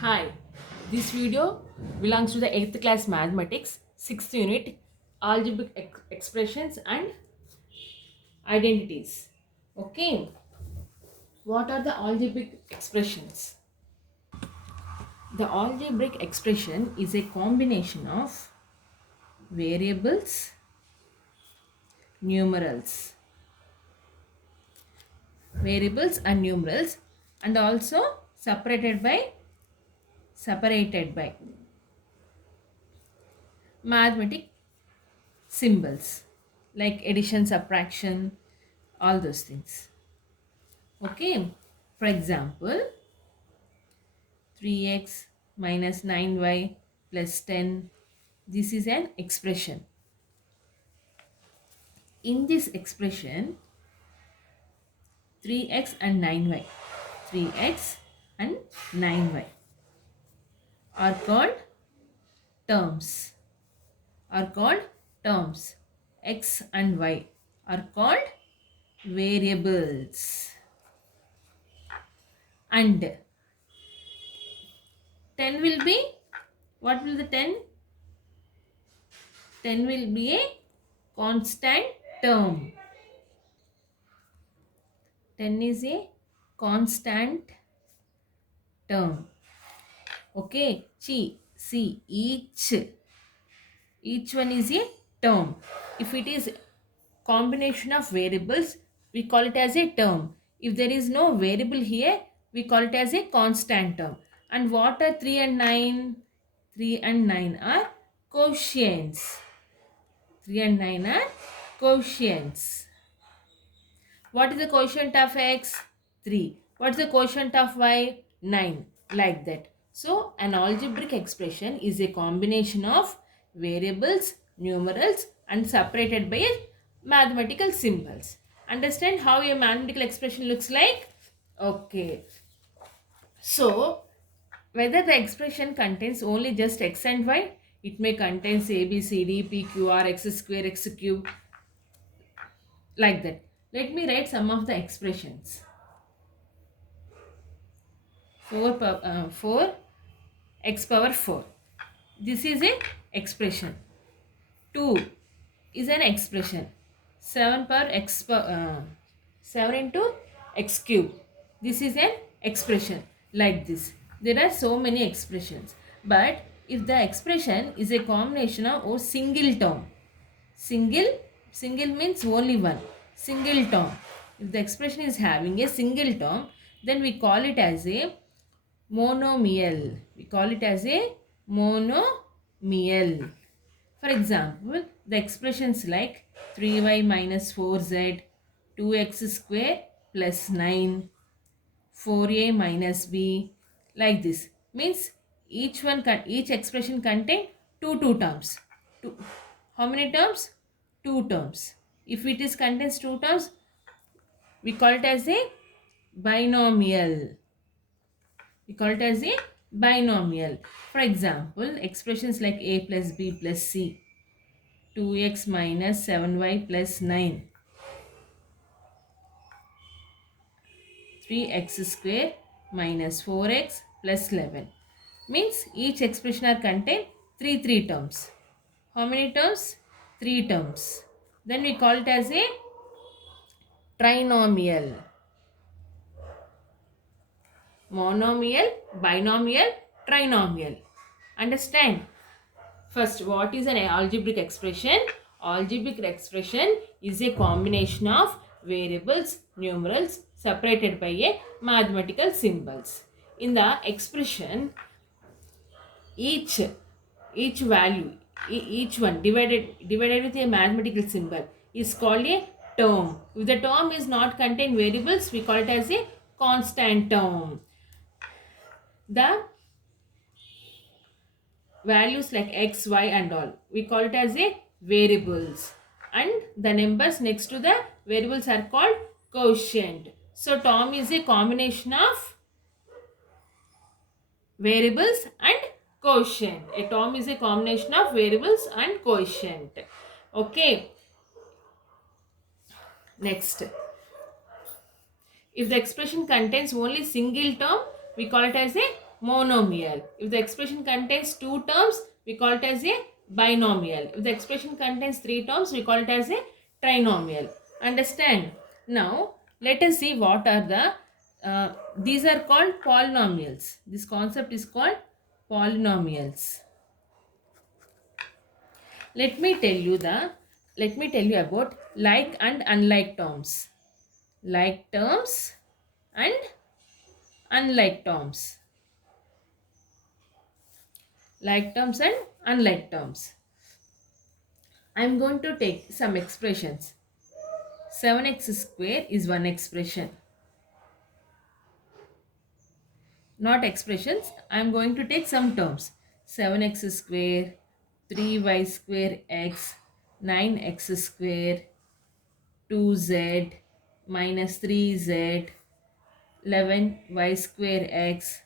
Hi, this video belongs to the 8th class mathematics, 6th unit, algebraic expressions and identities. Okay, what are the algebraic expressions? The algebraic expression is a combination of variables, numerals, numerals, and also separated by mathematic symbols like addition, subtraction, all those things. Okay, for example, 3x minus 9y plus 10. This is an expression. In this expression, 3x and 9y, 3x and 9y are called terms. Are called terms. X and y are called variables. And 10 will be, what will the 10? 10 will be a constant term. 10 is a constant term. Okay. See, each one is a term. If it is combination of variables, we call it as a term. If there is no variable here, we call it as a constant term. And what are 3 and 9? 3 and 9 are quotients. 3 and 9 are quotients. What is the quotient of x? 3. What is the quotient of y? 9. Like that. So, an algebraic expression is a combination of variables, numerals and separated by mathematical symbols. Understand how a mathematical expression looks like? Okay. So, whether the expression contains only just x and y, it may contain a, b, c, d, p, q, r, x square, x cube, like that. Let me write some of the expressions. 4 x power 4. This is a expression. 2 is an expression. 7 into x cube. This is an expression. Like this. There are so many expressions. But if the expression is a combination of or single term, single means only one, single term. If the expression is having a single term, then we call it as a monomial. We call it as a monomial. For example, the expressions like 3y minus 4z, 2x square plus 9, 4a minus b, like this. Means each expression contain two terms. How many terms? Two terms. If it is contains two terms, we call it as a binomial. We call it as a binomial. For example, expressions like a plus b plus c, 2x minus 7y plus 9, 3x square minus 4x plus 11. Means each expression are contain three terms. How many terms? Three terms. Then we call it as a trinomial. Monomial, binomial, trinomial. Understand? First, what is an algebraic expression? Algebraic expression is a combination of variables, numerals separated by a mathematical symbols. In the expression, each value, each one divided with a mathematical symbol is called a term. If the term is not contain variables, we call it as a constant term. The values like x, y and all, we call it as a variables, and the numbers next to the variables are called quotient. So term is a combination of variables and quotient. A term is a combination of variables and quotient. Okay. Next, if the expression contains only single term, we call it as a monomial. If the expression contains two terms, we call it as a binomial. If the expression contains three terms, we call it as a trinomial. Understand? Now, let us see what are these are called polynomials. This concept is called polynomials. Let me tell you about like and unlike terms. Like terms and unlike terms. Like terms and unlike terms. I am going to take some expressions. 7x square is one expression. Not expressions. I am going to take some terms. 7x square, 3y square x, 9x square, 2z minus 3z, 11y square x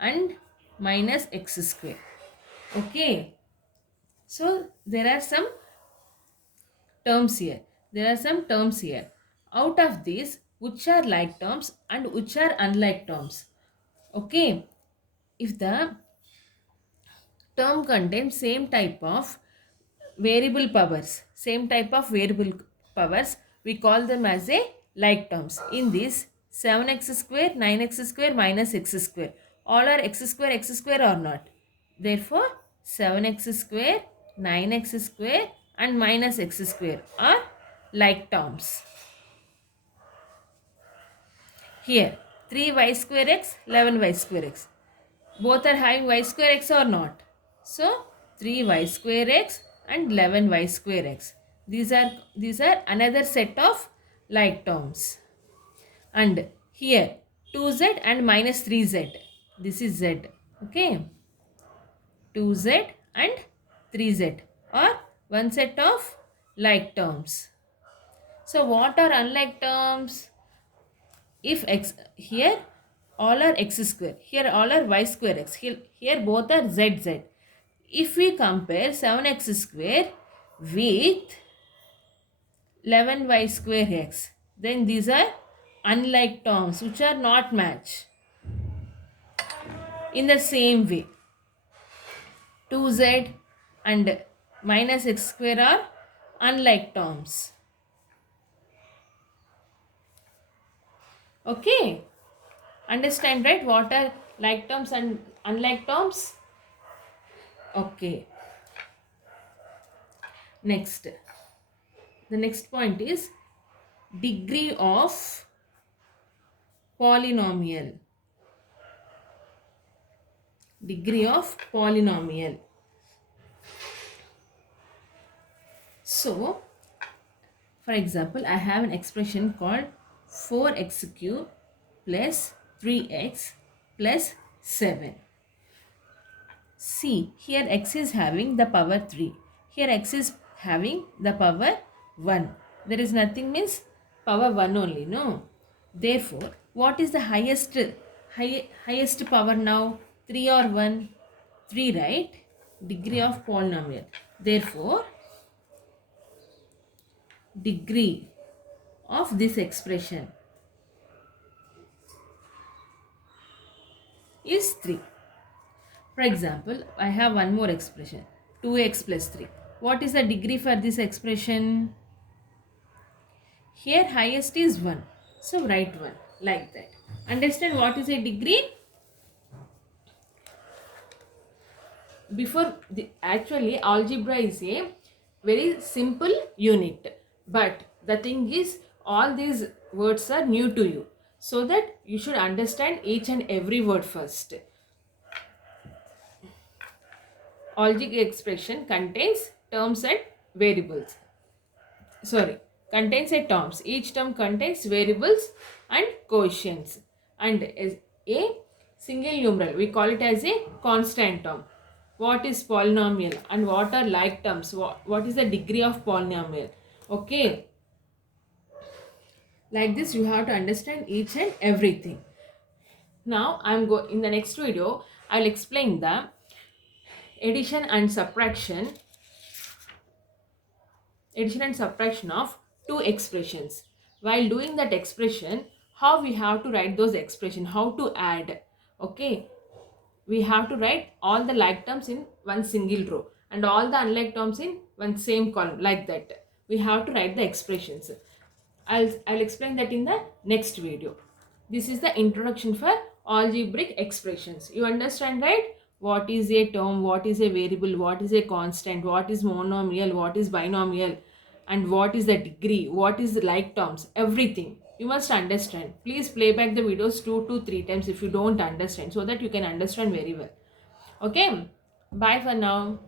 and minus x square. Okay. So there are some terms here. There are some terms here. Out of these, which are like terms and which are unlike terms. Okay. If the term contains same type of variable powers, we call them as a like terms. In this, 7x square, 9x square minus x square. All are x square or not. Therefore, 7x square, 9x square and minus x square are like terms. Here, 3y square x, 11y square x. Both are having y square x or not. So, 3y square x and 11y square x. These are another set of like terms. And here, 2z and minus 3z. This is z. Okay. 2z and 3z are one set of like terms. So, what are unlike terms? If x here all are x square, here all are y square x, here both are z. If we compare 7x square with 11y square x, then these are unlike terms which are not match. In the same way, 2z and minus x square are unlike terms. Okay. Understand, right? What are like terms and unlike terms? Okay. Next. The next point is degree of polynomial. Degree of polynomial. So, for example, I have an expression called 4x cube plus 3x plus 7. See, here x is having the power 3. Here x is having the power 1. There is nothing means power 1 only, no? Therefore, what is the highest power now? 3 or 1? 3, right? Degree of polynomial. Therefore, degree of this expression is 3. For example, I have one more expression, 2x plus 3. What is the degree for this expression? Here highest is 1. So write 1 like that. Understand what is a degree? Actually algebra is a very simple unit. But the thing is, all these words are new to you. So that you should understand each and every word first. Algebraic expression contains terms and variables. Contains a terms. Each term contains variables and coefficients. And as a single numeral, we call it as a constant term. What is polynomial and what are like terms? What is the degree of polynomial? Okay. Like this, you have to understand each and everything. Now, in the next video, I'll explain the addition and subtraction of two expressions. While doing that expression, how we have to write those expressions, how to add. Okay. we have to write all the like terms in one single row and all the unlike terms in one same column, like that we have to write the expressions. I'll explain that in the next video. This is the introduction for algebraic expressions. You understand, right? What is a term, what is a variable, what is a constant, what is monomial, what is binomial, and what is the degree, what is the like terms, everything. You must understand. Please play back the videos 2 to 3 times if you don't understand, so that you can understand very well. Okay? Bye for now.